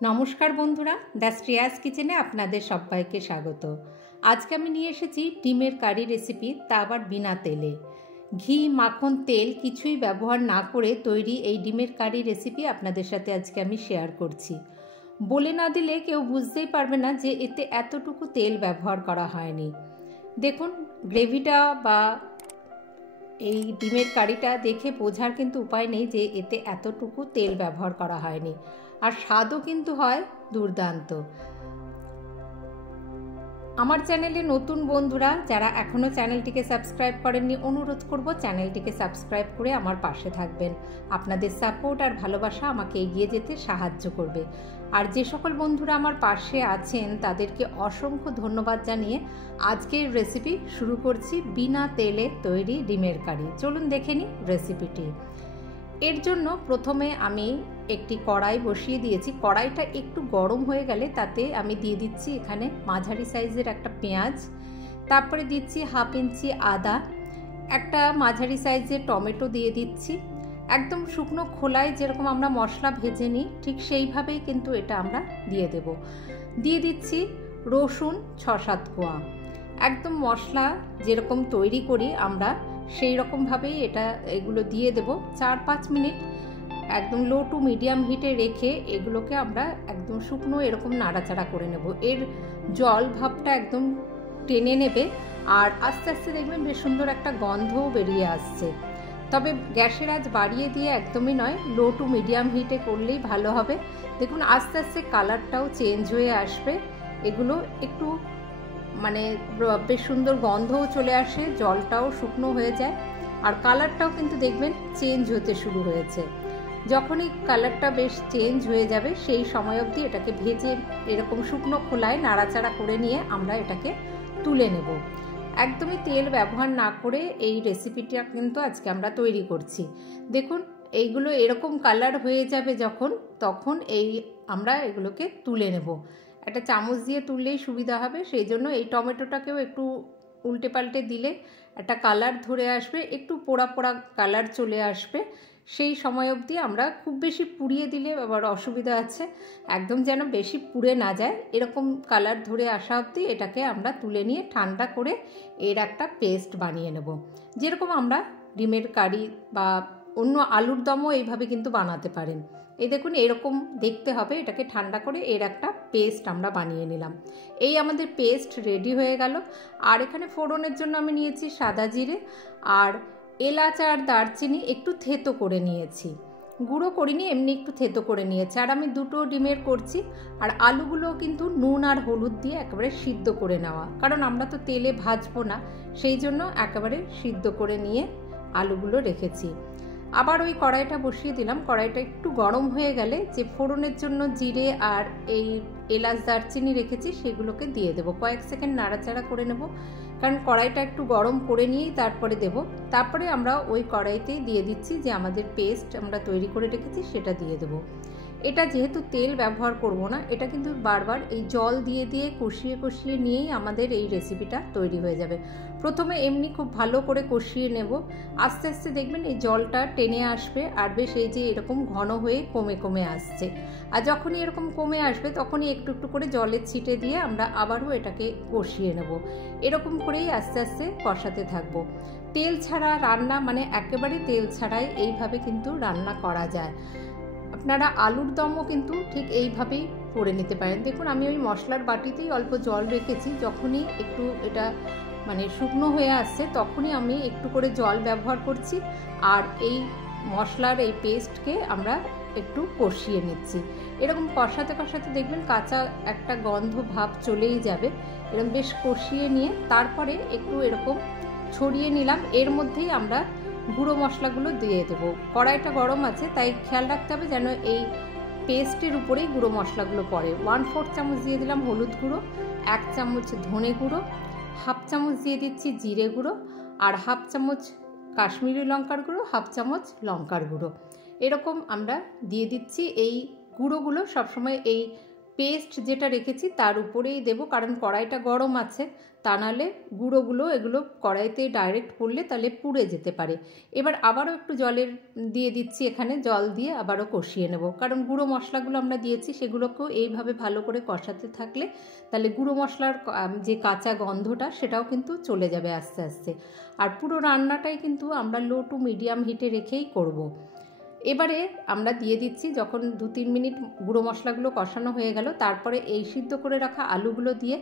নমস্কার বন্ধুরা, দ্য শ্রেয়াস কিচেনে আপনাদের সবাইকে স্বাগত। আজকে আমি নিয়ে এসেছি ডিমের কারি রেসিপি, তা আবার বিনা তেলে। ঘি, মাখন, তেল কিছুই ব্যবহার না করে তৈরি এই ডিমের কারি রেসিপি আপনাদের সাথে আজকে আমি শেয়ার করছি। বলে না দিলে কেউ বুঝতেই পারবে না যে এতে এতটুকু তেল ব্যবহার করা হয়নি। দেখুন, গ্রেভিটা বা এই ডিমের কারিটা দেখে বোঝার কিন্তু উপায় নেই যে এতে এতটুকু তেল ব্যবহার করা হয়নি। আর স্বাদও কিন্তু হয় দুর্দান্ত। আমার চ্যানেলে নতুন বন্ধুরা যারা এখনও চ্যানেলটিকে সাবস্ক্রাইব করেননি, অনুরোধ করব চ্যানেলটিকে সাবস্ক্রাইব করে আমার পাশে থাকবেন। আপনাদের সাপোর্ট আর ভালোবাসা আমাকে এগিয়ে যেতে সাহায্য করবে। আর যে সকল বন্ধুরা আমার পাশে আছেন তাদেরকে অসংখ্য ধন্যবাদ জানিয়ে আজকের রেসিপি শুরু করছি বিনা তেলে তৈরি ডিমের কারি। চলুন দেখে নিই রেসিপিটি। এর জন্য প্রথমে আমি একটি কড়াই বসিয়ে দিয়েছি। কড়াইটা একটু গরম হয়ে গেলে তাতে আমি দিয়ে দিচ্ছি এখানে মাঝারি সাইজের একটা পেঁয়াজ, তারপরে দিচ্ছি 1/2 ইঞ্চি আদা, একটা মাঝারি সাইজের টমেটো দিয়ে দিচ্ছি। একদম শুকনো খোলায় যেরকম আমরা মশলা ভেজে নিই ঠিক সেইভাবেই কিন্তু এটা আমরা দিয়ে দেব। দিয়ে দিচ্ছি রসুন 6-7 কোয়া। একদম মশলা যেরকম তৈরি করি আমরা সেই রকমভাবেই এগুলো দিয়ে দেব। 4-5 মিনিট একদম লো টু মিডিয়াম হিটে রেখে এগুলোকে আমরা একদম শুকনো এরকম নাড়াচাড়া করে নেব। এর জল ভাবটা একদম টেনে নেবে আর আস্তে আস্তে দেখবেন বেশ সুন্দর একটা গন্ধও বেরিয়ে আসছে। তবে গ্যাসের আঁচ বাড়িয়ে দিয়ে একদমই নয়, লো টু মিডিয়াম হিটে করলেই ভালো হবে। দেখুন আস্তে আস্তে কালারটাও চেঞ্জ হয়ে আসবে, এগুলো একটু বেশ সুন্দর গন্ধও চলে আসে, জলটাও শুকনো হয়ে যায় আর কালারটাও কিন্তু দেখবেন চেঞ্জ হতে শুরু হয়েছে। যখনই কালারটা বেশ চেঞ্জ হয়ে যাবে সেই সময় অবধি এটাকে ভেজে এরকম শুকনো খোলায় নাড়াচাড়া করে নিয়ে আমরা এটাকে তুলে নেব। একদমই তেল ব্যবহার না করে এই রেসিপিটা কিন্তু আজকে আমরা তৈরি করছি। দেখুন এইগুলো এরকম কালার হয়ে যাবে তখন আমরা এগুলোকে তুলে নেব। একটা চামচ দিয়ে তুললেই সুবিধা হবে, সেই জন্য এই টমেটোটাকেও একটু উল্টে পাল্টে দিলে একটা কালার ধরে আসবে, একটু পোড়া পোড়া কালার চলে আসবে। সেই সময় অবধি আমরা খুব বেশি পুড়িয়ে দিলে আবার অসুবিধা আছে, একদম যেন বেশি পুড়ে না যায়, এরকম কালার ধরে আসা অবধি এটাকে আমরা তুলে নিয়ে ঠান্ডা করে এর একটা পেস্ট বানিয়ে নেব। যেরকম আমরা ডিমের কারি বা অন্য আলুর দমও এইভাবে কিন্তু বানাতে পারেন। এই দেখুন এরকম দেখতে হবে, এটাকে ঠান্ডা করে এর একটা পেস্ট আমরা বানিয়ে নিলাম। এই আমাদের পেস্ট রেডি হয়ে গেল। আর এখানে ফোড়নের জন্য আমি নিয়েছি সাদা জিরে আর এলাচ আর দারচিনি একটু থেতো করে নিয়েছি, গুঁড়ো করিনি, এমনি একটু থেতো করে নিয়েছি। আর আমি 2টো ডিমের করছি। আর আলুগুলো কিন্তু নুন আর হলুদ দিয়ে একেবারে সিদ্ধ করে নেওয়া, কারণ আমরা তো তেলে ভাজবো না, সেই জন্য একেবারে সিদ্ধ করে নিয়ে আলুগুলো রেখেছি। আবার ওই কড়াইটা বসিয়ে দিলাম। কড়াইটা একটু গরম হয়ে গেলে যে ফোড়নের জন্য জিরে আর এই এলাচ দারচিনি রেখেছি সেগুলোকে দিয়ে দেবো। কয়েক সেকেন্ড নাড়াচাড়া করে নেব, কারণ কড়াইটা একটু গরম করে নিয়েই তারপরে দেব। তারপরে আমরা ওই কড়াইতেই দিয়ে দিচ্ছি যে আমাদের পেস্ট আমরা তৈরি করে রেখেছি সেটা দিয়ে দেবো। এটা যেহেতু তেল ব্যবহার করব না, এটা কিন্তু বারবার এই জল দিয়ে দিয়ে কষিয়ে কষিয়ে নিয়েই আমাদের এই রেসিপিটা তৈরি হয়ে যাবে। প্রথমে এমনি খুব ভালো করে কষিয়ে নেব, আস্তে আস্তে দেখবেন এই জলটা টেনে আসবে আর বেশ এই যে এরকম ঘন হয়ে কমে কমে আসছে। আর যখনই এরকম কমে আসবে তখনই একটু একটু করে জলের ছিটে দিয়ে আমরা আবারও এটাকে কষিয়ে নেব। এরকম করেই আস্তে আস্তে কষাতে থাকবো। তেল ছাড়া রান্না একেবারে তেল ছাড়াই এইভাবে কিন্তু রান্না করা যায়। আপনারা আলুর দমও কিন্তু ঠিক এইভাবেই করে নিতে পারেন। দেখুন আমি ওই মশলার বাটিতেই অল্প জল রেখেছি, যখনই একটু এটা শুকনো হয়ে আসছে তখনই আমি একটু করে জল ব্যবহার করছি আর এই মশলার এই পেস্টকে আমরা একটু কষিয়ে নিচ্ছি। এরকম কষাতে কষাতে দেখবেন কাঁচা একটা গন্ধ ভাব চলেই যাবে। এরকম বেশ কষিয়ে নিয়ে তারপরে একটু এরকম ছড়িয়ে নিলাম। এর মধ্যেই আমরা গুঁড়ো মশলাগুলো দিয়ে দেবো। কড়াইটা গরম আছে তাই খেয়াল রাখতে হবে যেন এই পেস্টের উপরেই গুঁড়ো মশলাগুলো পড়ে। 1/4 চামচ দিয়ে দিলাম হলুদ গুঁড়ো, 1 চামচ ধনে গুঁড়ো, 1/2 চামচ দিয়ে দিচ্ছি জিরে গুঁড়ো আর 1/2 চামচ কাশ্মীরি লঙ্কার গুঁড়ো, 1/2 চামচ লঙ্কার গুঁড়ো। এরকম আমরা দিয়ে দিচ্ছি। এই গুঁড়োগুলো সবসময় এই পেস্ট যেটা রেখেছি তার উপরেই দেব, কারণ কড়াইটা গরম আছে তা নাহলে গুঁড়োগুলো এগুলো কড়াইতে ডাইরেক্ট পড়লে তাহলে পুড়ে যেতে পারে। এবার আবারও একটু জলের দিয়ে দিচ্ছি, এখানে জল দিয়ে আবারও কষিয়ে নেব, কারণ গুঁড়ো মশলাগুলো আমরা দিয়েছি সেগুলোকেও এইভাবে ভালো করে কষাতে থাকলে তাহলে গুঁড়ো মশলার যে কাঁচা গন্ধটা সেটাও কিন্তু চলে যাবে আস্তে আস্তে। আর পুরো রান্নাটাই কিন্তু আমরা লো টু মিডিয়াম হিটে রেখেই করব। এবারে আমরা দিয়ে দিচ্ছি, যখন 2-3 মিনিট গুঁড়ো মশলাগুলো কষানো হয়ে গেল, তারপরে এই সিদ্ধ করে রাখা আলুগুলো দিয়ে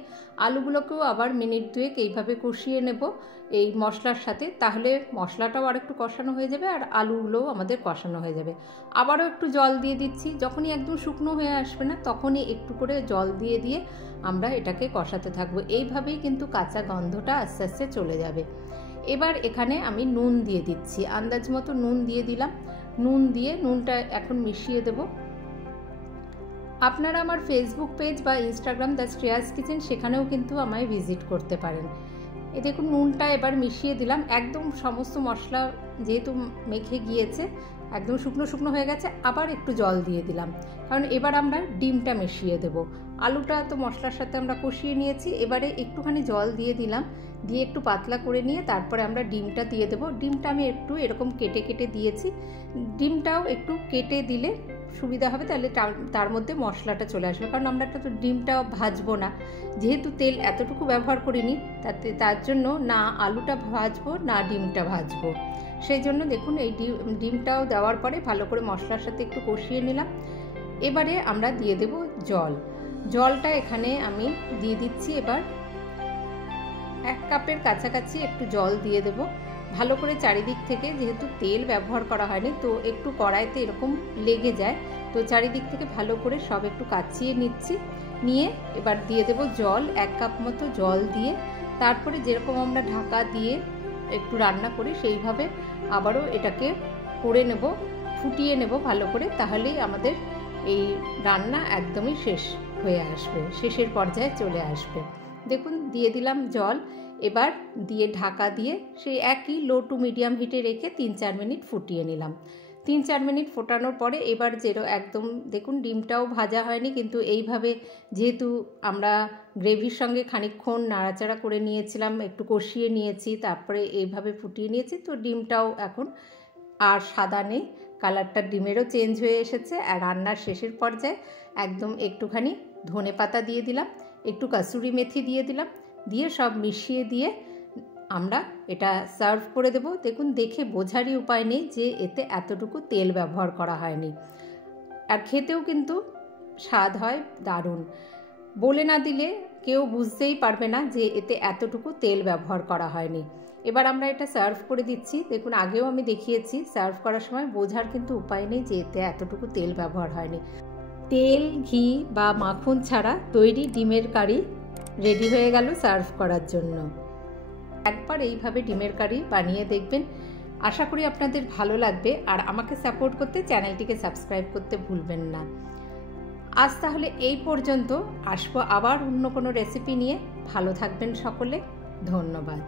আলুগুলোকেও আবার মিনিট 2 এইভাবে কষিয়ে নেব এই মশলার সাথে, তাহলে মশলাটাও আর একটু কষানো হয়ে যাবে আর আলুগুলোও আমাদের কষানো হয়ে যাবে। আবারও একটু জল দিয়ে দিচ্ছি, যখনই একদম শুকনো হয়ে আসবে না তখনই একটু করে জল দিয়ে দিয়ে আমরা এটাকে কষাতে থাকবো। এইভাবেই কিন্তু কাঁচা গন্ধটা আস্তে আস্তে চলে যাবে। এবার এখানে আমি নুন দিয়ে দিচ্ছি, আন্দাজ মতো নুন দিয়ে দিলাম। নুন দিয়ে নুনটা এখন মিশিয়ে দেব। আপনারা আমার ফেসবুক পেজ বা ইনস্টাগ্রাম দ্য শ্রেয়াস কিচেন সেখানেও কিন্তু আমায় ভিজিট করতে পারেন। এই দেখুন নুনটা এবার মিশিয়ে দিলাম, একদম সমস্ত মশলা যেহেতু মেখে গিয়েছে একদম শুকনো শুকনো হয়ে গেছে। আবার একটু জল দিয়ে দিলাম, কারণ এবার আমরা ডিমটা মিশিয়ে দেব। আলুটা তো মশলার সাথে আমরা কষিয়ে নিয়েছি, এবারে একটুখানি জল দিয়ে দিলাম, দিয়ে একটু পাতলা করে নিয়ে তারপরে আমরা ডিমটা দিয়ে দেব। ডিমটা আমি একটু এরকম কেটে কেটে দিয়েছি, ডিমটাও একটু কেটে দিলে সুবিধা হবে, তাহলে তার মধ্যে মশলাটা চলে আসবে, কারণ আমরা তো ডিমটা ভাজবো না, যেহেতু তেল এতটুকু ব্যবহার করিনি, তার জন্য না আলুটা ভাজবো না ডিমটা ভাজবো। সেই জন্য দেখুন এই ডিমটাও দেওয়ার পরে ভালো করে মশলার সাথে একটু কষিয়ে নিলাম। এবারে আমরা দিয়ে দেব জল। জলটা এখানে আমি দিয়ে দিচ্ছি, এবার 1 কাপের কাছাকাছি একটু জল দিয়ে দেব। ভালো করে চারিদিক থেকে, যেহেতু তেল ব্যবহার করা হয়নি তো একটু কড়াইতে এরকম লেগে যায়, তো চারিদিক থেকে ভালো করে সব একটু কাচিয়ে নিচ্ছি। নিয়ে এবার দিয়ে দেব জল, 1 কাপ মতো জল দিয়ে তারপরে যেরকম আমরা ঢাকা দিয়ে একটু রান্না করি সেইভাবে আবারও এটাকে করে নেব, ফুটিয়ে নেব ভালো করে, তাহলেই আমাদের এই রান্না একদমই শেষ হয়ে আসবে, শেষের পর্যায়ে চলে আসবে। দেখুন দিয়ে দিলাম জল, এবার দিয়ে ঢাকা দিয়ে সেই একই লো টু মিডিয়াম হিটে রেখে 3-4 মিনিট ফুটিয়ে নিলাম। 3-4 মিনিট ফোটানোর পরে এবার একদম দেখুন ডিমটাও ভাজা হয়নি, কিন্তু এইভাবে যেহেতু আমরা গ্রেভির সঙ্গে খানিকক্ষণ নাড়াচাড়া করে নিয়েছিলাম, একটু কষিয়ে নিয়েছি, তারপরে এইভাবে ফুটিয়ে নিয়েছি, তো ডিমটাও এখন আর সাদা নেই, কালারটা ডিমেরও চেঞ্জ হয়ে এসেছে। আর রান্নার শেষের পর্যায়ে একদম একটুখানি ধনেপাতা দিয়ে দিলাম, একটু কাসুরি মেথি দিয়ে দিলাম, দিয়ে সব মিশিয়ে দিয়ে আমরা এটা সার্ভ করে দেব। দেখুন দেখে বোঝারই উপায় নেই যে এতে এতটুকু তেল ব্যবহার করা হয়নি, আর খেতেও কিন্তু স্বাদ হয় দারুণ। বলে না দিলে কেউ বুঝতেই পারবে না যে এতে এতটুকু তেল ব্যবহার করা হয়নি। এবার আমরা এটা সার্ভ করে দিচ্ছি। দেখুন আগেও আমি দেখিয়েছি, সার্ভ করার সময় বোঝার কিন্তু উপায় নেই যে এতে এতটুকু তেল ব্যবহার হয়নি। তেল, ঘি বা মাখন ছাড়া তৈরি ডিমের কারি রেডি হয়ে গেল সার্ভ করার জন্য। একবার এইভাবে ডিমের কারি বানিয়ে দেখবেন, আশা করি আপনাদের ভালো লাগবে। আর আমাকে সাপোর্ট করতে চ্যানেলটিকে সাবস্ক্রাইব করতে ভুলবেন না। আজ তাহলে এই পর্যন্ত, আসবো আবার অন্য কোনো রেসিপি নিয়ে। ভালো থাকবেন সকলে, ধন্যবাদ।